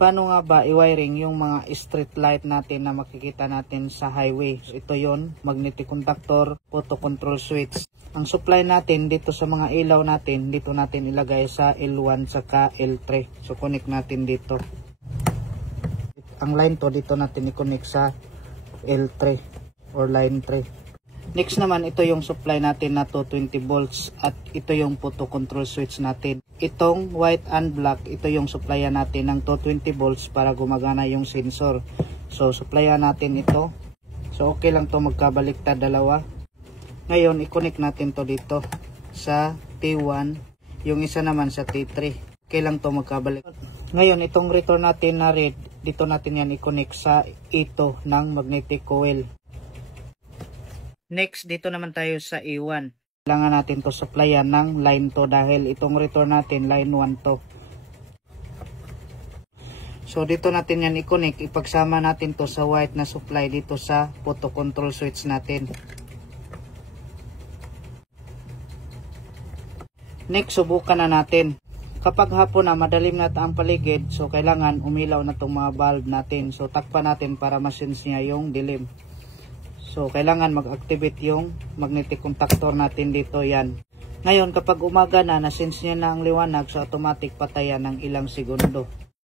Paano nga ba i-wiring yung mga street light natin na makikita natin sa highway? So, ito yon, magnetic contactor, photo control switch. Ang supply natin dito sa mga ilaw natin, dito natin ilagay sa L1 saka L3. So connect natin dito. Ang line to dito natin i-connect sa L3 or line 3. Next naman, ito yung supply natin na 220 volts at ito yung photo control switch natin. Itong white and black, ito yung supplyan natin ng 220 volts para gumagana yung sensor. So supplyan natin ito. So okay lang to magkabaliktad dalawa. Ngayon i-connect natin to dito sa T1, yung isa naman sa T3. Okay lang to magkabalik. Ngayon itong return natin na red, dito natin yan i-connect sa ito ng magnetic coil. Next, dito naman tayo sa A1. Kailangan natin to supplyan ng line to dahil itong return natin line 1 to. So dito natin yan i-connect, ipagsama natin to sa white na supply dito sa photo control switch natin. Next, subukan na natin. Kapag hapon na madalim na ang paligid, so kailangan umilaw na itong mga bulb natin. So takpan natin para ma-sense niya yung dilim. So kailangan mag-activate yung magnetic contactor natin dito, yan. Ngayon kapag umaga na, na-sense niya na ang liwanag, so automatic patayan ng ilang segundo.